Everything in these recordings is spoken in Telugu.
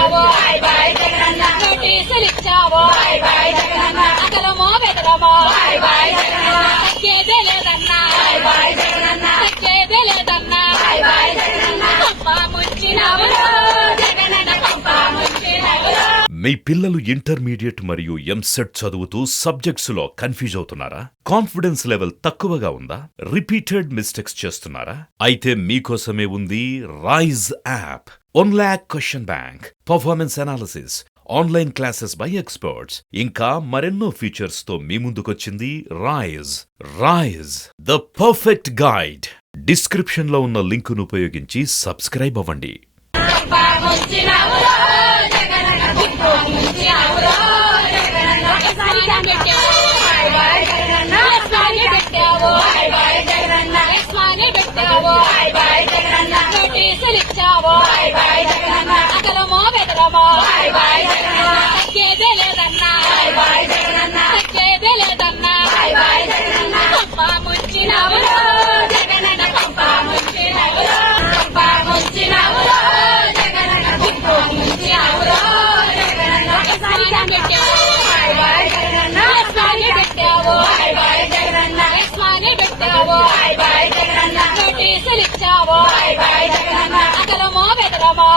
పెట్టావో నోటీసులు ఇచ్చావో అసలమో బెదరమో తగ్గేదే లేదన్నా తగ్గేదే లేదన్నా పంప ముంచినవులో జగనన్న పంప ముంచినవులో. మీ పిల్లలు ఇంటర్మీడియట్ మరియు ఎంసెట్ చదువుతూ సబ్జెక్ట్స్ లో కన్ఫ్యూజ్ అవుతున్నారా? కాన్ఫిడెన్స్ లెవెల్ తక్కువగా ఉందా? రిపీటెడ్ మిస్టేక్స్ చేస్తున్నారా? అయితే మీకోసమే ఉంది Rise app. 1 lakh question bank, performance analysis, online classes by experts, ఇంకా మరెన్నో ఫీచర్స్ తో మీ ముందుకొచ్చింది Rise. Rise the perfect guide. Description లో ఉన్న లింకును ఉపయోగించి సబ్స్క్రైబ్ అవ్వండి. నోటీసులు ఇచ్చావో అసలమో బెదరమో తగ్గేదే లేదన్నా తగ్గేదే లేదన్నా పంప ముంచినవులో జగనన్న పంప ముంచినవులో పంప ముంచినవులో జగనన్న పంప ముంచినవులో నోటీసులు ఇచ్చావో అసలమో బెదరమో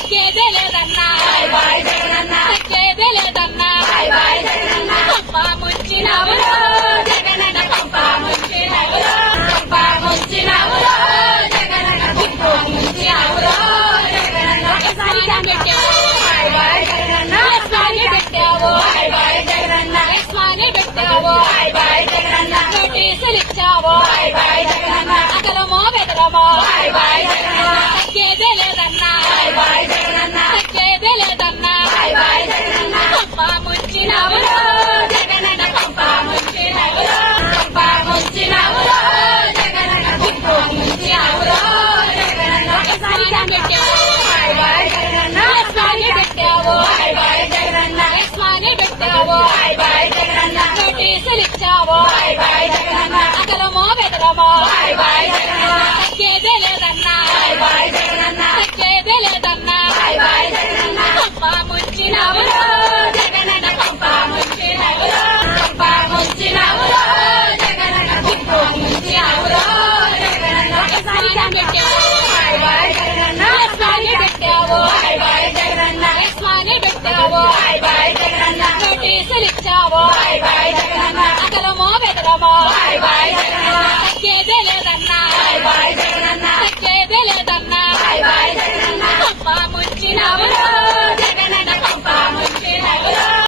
తగ్గేదే లేదన్నా తగ్గేదే లేదన్నా పంప ముంచినవులో జగనన్న పంప ముంచినవులో పంప ముంచినవులో జగనన్న పంప ముంచినవులో నోటీసులు ఇచ్చావో అసలమో బెదరమో తగ్గేదే లేదన్నా తగ్గేదే లేదన్నా పంప ముంచినవులో జగనన్న పంప ముంచినవులో పంప ముంచినవులో జగనన్న పంప ముంచినవులో నోటీసులు ఇచ్చావో అసలమో బెదరమో తగ్గేదే లేదన్నా తగ్గేదే లేదన్నా పంప ముంచినవులో జగనన్న పంప ముంచినవులో పంప ముంచినవులో జగనన్న పంప ముంచినవులో నోటీసులు ఇచ్చావో అసలమో బెదరమో తగ్గేదే లేదన్నా